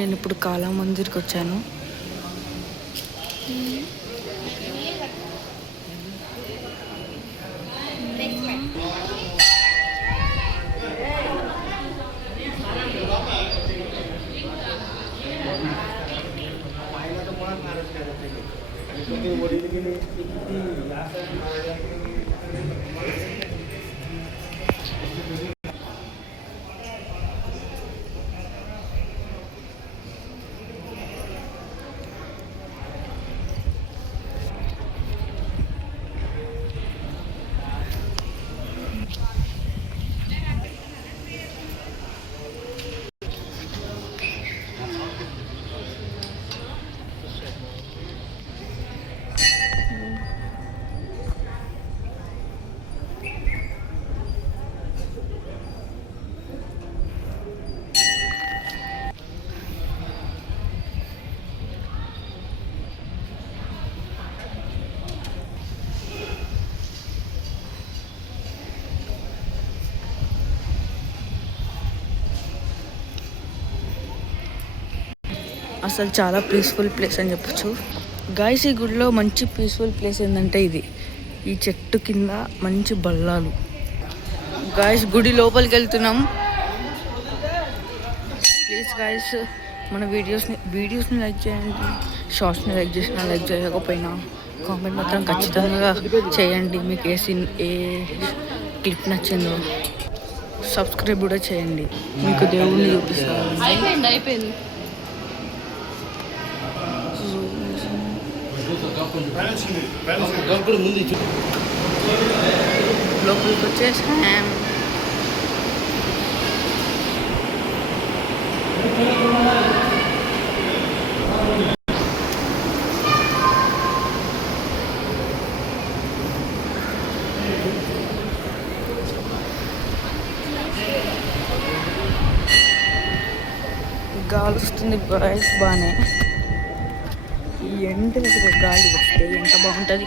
నేను ఇప్పుడు కాలా మందిర్కి వచ్చాను. అసలు చాలా పీస్ఫుల్ ప్లేస్ అని చెప్పచ్చు గాయ్స్. ఈ గుడిలో మంచి పీస్ఫుల్ ప్లేస్ ఏంటంటే ఇది, ఈ చెట్టు కింద మంచి బల్లాలు. గాయ్స్ గుడి లోపలికి వెళ్తున్నాం. ప్లీజ్ గాయ్స్ మన వీడియోస్ని లైక్ చేయండి, షార్ట్స్ని లైక్ చేసినా లైక్ చేయకపోయినా కామెంట్ మాత్రం ఖచ్చితంగా చేయండి. మీకు ఏ క్లిప్ నచ్చిందో సబ్స్క్రైబ్ కూడా చేయండి. మీకు దేవుడిని చూపిస్తాను. అయిపోయింది. లోపలికి వచ్చేసాం. గాలి వస్తుంది బాగానే. ఈ ఎండ గాలి వస్తే ఎంత బాగుంటుంది.